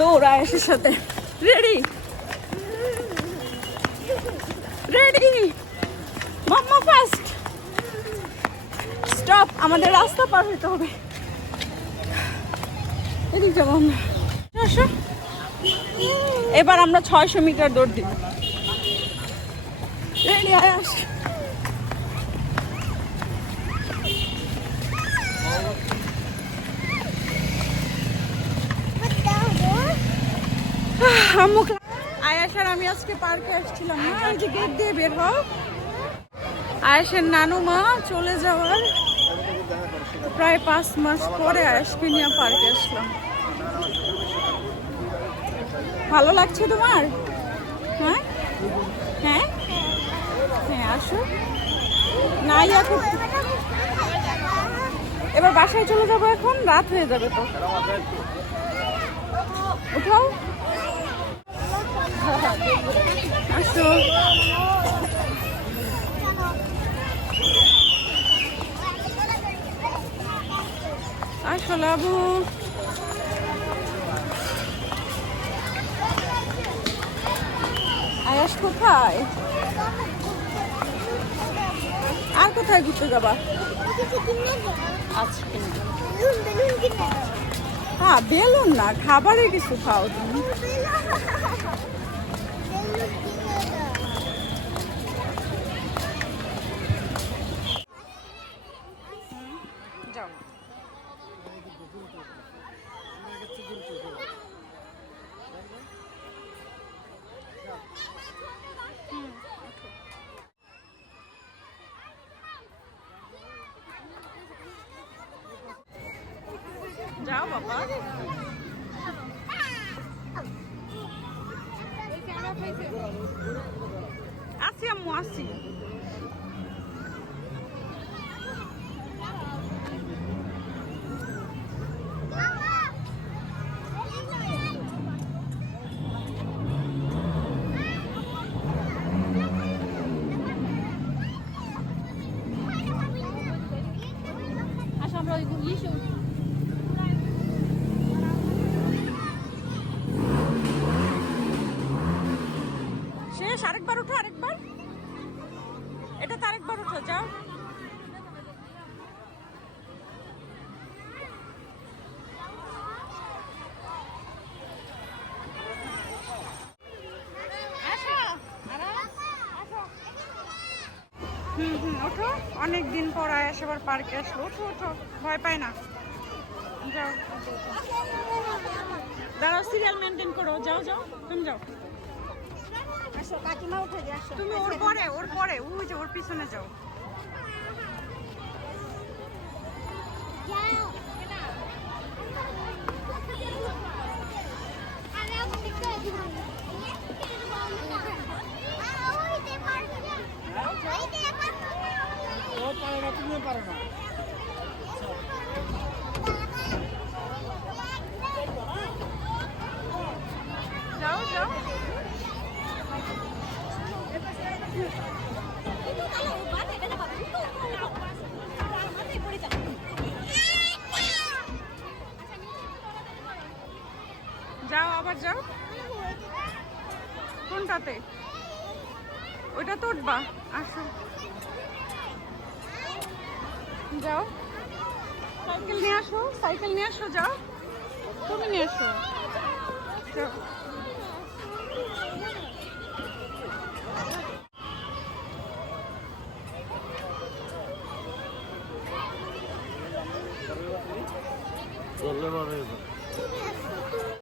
দৌড় আয়েশের সাথে। Ready ready মাম্মা first. Stop, আমাদের রাস্তা পার হইতে হবে। এদিক যাবো আমরা। আসো, এবার আমরা 600 মিটার দৌড় দিব। রেডি আয়াস। আয়াস আর আমি আজকে পার্কে আসছিলাম না, ওই যে গেট দিয়ে বের হও। আয়াসের নানু মা চলে যাওয়ার প্রায় 5 মাস পরে আয়াসকে নিয়ে পার্কে আসলাম। ভালো লাগছে তোমার? হ্যাঁ হ্যাঁ হ্যাঁ, আসো না। এবার বাসায় চলে যাবো, এখন রাত হয়ে যাবে তো। উঠাও, আসো আসো লাবু। আয়াস কোথায়? আর কোথায় ঘুরতে যাবা? আচ্ছা, হ্যাঁ বেলুন না, খাবারের কিছু খাও তুমি। যাও। যাও বাবা। আসি আম্মু, আসি। শেষ, আরেকবার উঠো, আরেকবার। এটা তো আরেকবার উঠো, যাও। ওঠো, অনেকদিন পর আয়াস আবার পার্কে আসলো। ওঠো ওঠো, ভয় পায় না। যাও, দাঁড়াও, সিরিয়াল মেনটেন করো। যাও যাও, তুমি যাও। তুমি ওর পরে, ওর পরে, ওই যে ওর পিছনে যাও। যাও যাও। যাও, আবার যাও। কোনটাতে? ওইটা তো উঠবা। আসো, যাও। সাইকেল নিয়ে আসো, সাইকেল নিয়ে আসো। যাও, তুমি নিয়ে আসো। যাও।